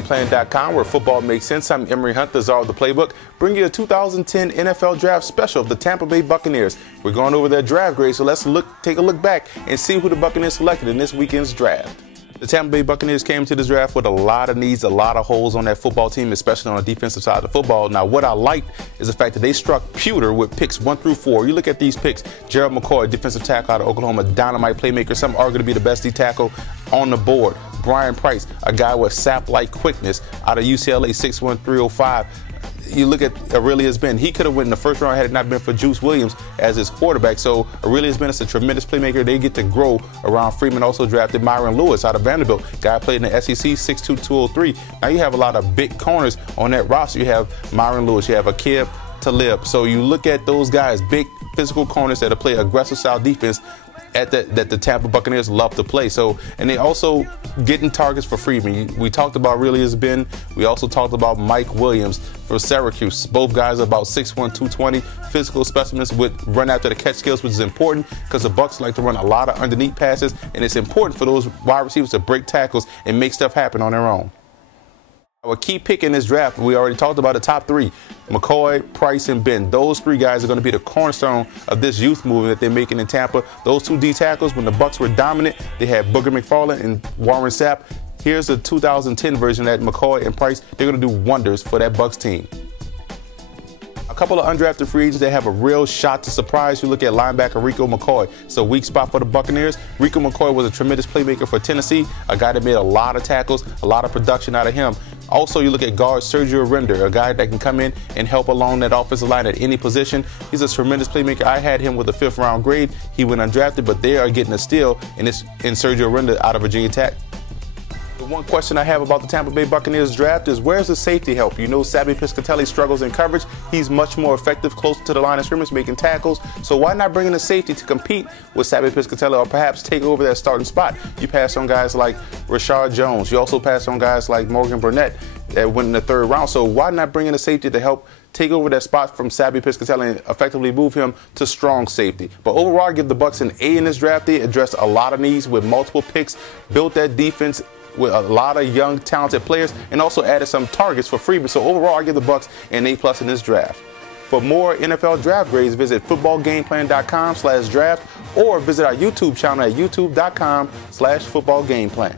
footballgameplan.com, where football makes sense. I'm Emory Hunt, the czar of the playbook, bringing you a 2010 NFL Draft special of the Tampa Bay Buccaneers. We're going over their draft grade, so let's take a look back and see who the Buccaneers selected in this weekend's draft. The Tampa Bay Buccaneers came to this draft with a lot of needs, a lot of holes on that football team, especially on the defensive side of the football. Now, what I liked is the fact that they struck pewter with picks 1 through 4. You look at these picks: Gerald McCoy, defensive tackle out of Oklahoma, dynamite playmaker, some argue to be the best D tackle on the board. Brian Price, a guy with sap-like quickness out of UCLA, 6'1", 305. You look at Aurelius Ben. He could have went in the first round had it not been for Juice Williams as his quarterback. So Aurelius Ben is a tremendous playmaker. They get to grow around Freeman. Also drafted Myron Lewis out of Vanderbilt. Guy played in the SEC, 6'2", 203. Now you have a lot of big corners on that roster. You have Myron Lewis. You have Akib Talib. So you look at those guys, big physical corners that play aggressive style defense that the Tampa Buccaneers love to play. So, and they also getting targets for Freeman. We talked about Aurelius Ben. We also talked about Mike Williams for Syracuse. Both guys are about 6'1", 220, physical specimens with run after the catch skills, which is important because the Bucs like to run a lot of underneath passes, and it's important for those wide receivers to break tackles and make stuff happen on their own. Our key pick in this draft, we already talked about the top three: McCoy, Price, and Ben. Those three guys are going to be the cornerstone of this youth movement that they're making in Tampa. Those two D tackles, when the Bucs were dominant, they had Booger McFarland and Warren Sapp. Here's the 2010 version that McCoy and Price, they're going to do wonders for that Bucs team. A couple of undrafted free agents that have a real shot to surprise. You look at linebacker Rico McCoy. It's a weak spot for the Buccaneers. Rico McCoy was a tremendous playmaker for Tennessee, a guy that made a lot of tackles, a lot of production out of him. Also, you look at guard Sergio, a guy that can come in and help along that offensive line at any position. He's a tremendous playmaker. I had him with a 5th round grade. He went undrafted, but they are getting a steal in Sergio out of Virginia Tech. The one question I have about the Tampa Bay Buccaneers draft is, where's the safety help? You know, Sabby Piscatelli struggles in coverage. He's much more effective close to the line of scrimmage, making tackles. So why not bring in a safety to compete with Sabby Piscatelli, or perhaps take over that starting spot? You pass on guys like Rashard Jones. You also pass on guys like Morgan Burnett that went in the 3rd round. So why not bring in a safety to help take over that spot from Sabby Piscatelli and effectively move him to strong safety? But overall, I give the Bucs an A in this draft. They addressed a lot of needs with multiple picks, built that defense with a lot of young, talented players, and also added some targets for Freeman. So overall, I give the Bucs an A+ in this draft. For more NFL draft grades, visit footballgameplan.com/draft or visit our YouTube channel at youtube.com/footballgameplan.